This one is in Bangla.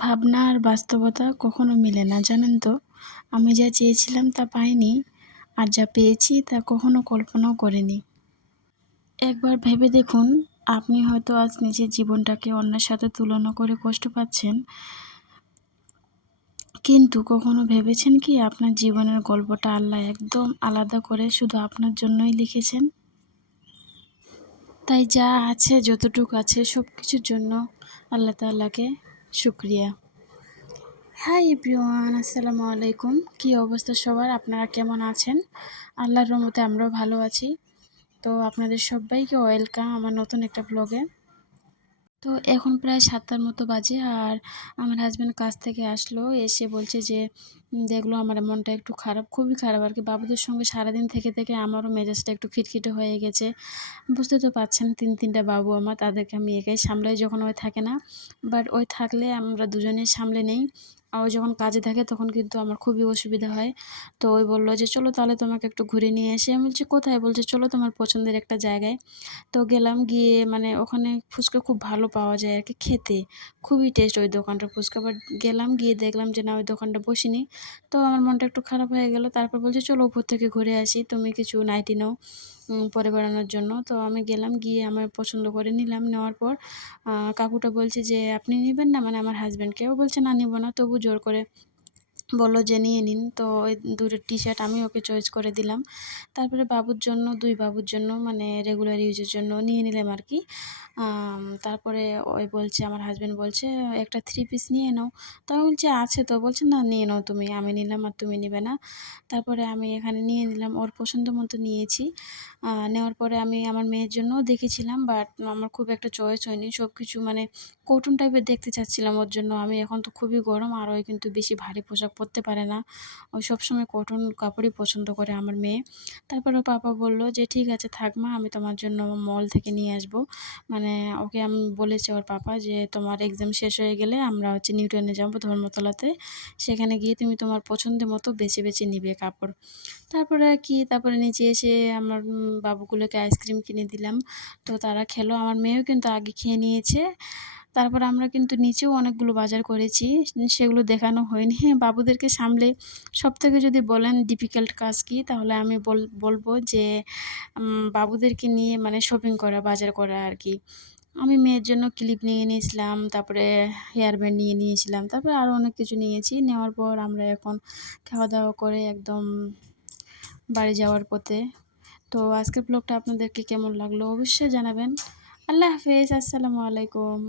ভাবনা আর বাস্তবতা কখনো মিলে না, জানেন তো? আমি যা চেয়েছিলাম তা পাইনি, আর যা পেয়েছি তা কখনো কল্পনাও করিনি। একবার ভেবে দেখুন, আপনি হয়তো আজ নিজের জীবনটাকে অন্যের সাথে তুলনা করে কষ্ট পাচ্ছেন, কিন্তু কখনো ভেবেছেন কি আপনার জীবনের গল্পটা আল্লাহ একদম আলাদা করে শুধু আপনার জন্যই লিখেছেন? তাই যা আছে, যতটুকু আছে, সব কিছুর জন্য আল্লাহ তাআলাকে শুকরিয়া। হাই এভরিওয়ান, আসসালামু আলাইকুম। কী অবস্থা সবার? আপনারা কেমন আছেন? আল্লাহর রহমতে আমরাও ভালো আছি। তো আপনাদের সবাইকে ওয়েলকাম আমার নতুন একটা ব্লগে। তো এখন প্রায় 7টার মতো বাজে, আর আমার হাজব্যান্ড কাজ থেকে আসলো, এসে বলছে যে দেখলো আমার মনটা একটু খারাপ, খুবই খারাপ আর কি। বাবুদের সঙ্গে সারাদিন থেকে থেকে আমারও মেজাজটা একটু খিটখিটে হয়ে গেছে। বুঝতে তো পারছেন, তিনটা বাবু আমার, তাদেরকে আমি একাই সামলাই যখন ওই থাকে না। বাট ওই থাকলে আমরা দুজনেই সামলে নেই। আর ও যখন কাজে থাকে তখন কিন্তু আমার খুবই অসুবিধা হয়। তো ওই বললো যে চলো তাহলে তোমাকে একটু ঘুরে নিয়ে আসি। আমি বলছি কোথায়? বলছে চলো তোমার পছন্দের একটা জায়গায়। তো গেলাম, গিয়ে মানে ওখানে ফুচকা খুব ভালো পাওয়া যায় আর কি খেতে। খুবই টেস্ট ওই দোকানটার ফুচকা। বাট গেলাম, গিয়ে দেখলাম যে না, ওই দোকানটা বসেনি। তো আমার মনটা একটু খারাপ হয়ে গেল। তারপর বলছে চলো উপর থেকে ঘুরে আসি, তুমি কিছু নাইটি নাও পরে বেড়ানোর জন্য। তো আমি গেলাম, গিয়ে আমার পছন্দ করে নিলাম। নেওয়ার পর কাকুটা বলছে যে আপনি নিবেন না? মানে আমার হাজব্যান্ডকে। ও বলছে না নিব না, তবু জোর করে বলল যে নিয়ে নিন। তো ওই দুটো টি-শার্ট আমি ওকে চয়েস করে দিলাম। তারপরে বাবুর জন্য, 2 বাবুর জন্য মানে রেগুলার ইউজের জন্য নিয়ে নিলাম আর কি। তারপরে ওই বলছে, আমার হাজব্যান্ড বলছে একটা 3 পিস নিয়ে নাও। তো আমি বলছি আছে তো। বলছে না নিয়ে নাও তুমি, আমি নিলাম আর তুমি নিবে না। তারপরে আমি এখানে নিয়ে নিলাম, ওর পছন্দ মতো নিয়েছি। নেওয়ার পরে আমি আমার মেয়ের জন্যও দেখেছিলাম, বাট আমার খুব একটা চয়েস হয়নি। সব কিছু মানে কটন টাইপের দেখতে চাচ্ছিলাম ওর জন্য আমি। এখন তো খুবই গরম, আর ওই কিন্তু বেশি ভারী পোশাক পরতে পারে না। ওই সবসময় কটন কাপড়ই পছন্দ করে আমার মেয়ে। তারপরে ওর পাপা বলল যে ঠিক আছে থাক মা, আমি তোমার জন্য মল থেকে নিয়ে আসবো। মানে ওকে আমি বলেছি, ওর পাপা, যে তোমার এক্সাম শেষ হয়ে গেলে আমরা হচ্ছে নিউটনে যাবো, ধর্মতলাতে। সেখানে গিয়ে তুমি তোমার পছন্দের মতো বেছে বেছে নিবে কাপড়। তারপরে নিচে এসে আমার বাবুগুলোকে আইসক্রিম কিনে দিলাম। তো তারা খেলো, আমার মেয়েও কিন্তু আগে খেয়ে নিয়েছে। তারপর আমরা কিন্তু নিচেও অনেকগুলো বাজার করেছি, সেগুলো দেখানো হয়নি। বাবুদেরকে সামলে সবথেকে যদি বলেন ডিফিকাল্ট কাজ কী, তাহলে আমি বলবো যে বাবুদেরকে নিয়ে মানে শপিং করা, বাজার করা আর কি। আমি মেয়ের জন্য ক্লিপ নিয়ে নিয়েছিলাম, তারপরে হেয়ার ব্যান্ড নিয়ে নিয়েছিলাম, তারপরে আরও অনেক কিছু নিয়েছি। নেওয়ার পর আমরা এখন খাওয়া দাওয়া করে একদম বাড়ি যাওয়ার পথে। তো আজকের ব্লগটা আপনাদেরকে কেমন লাগলো অবশ্যই জানাবেন। আল্লাহ হাফেজ, আসসালামু আলাইকুম।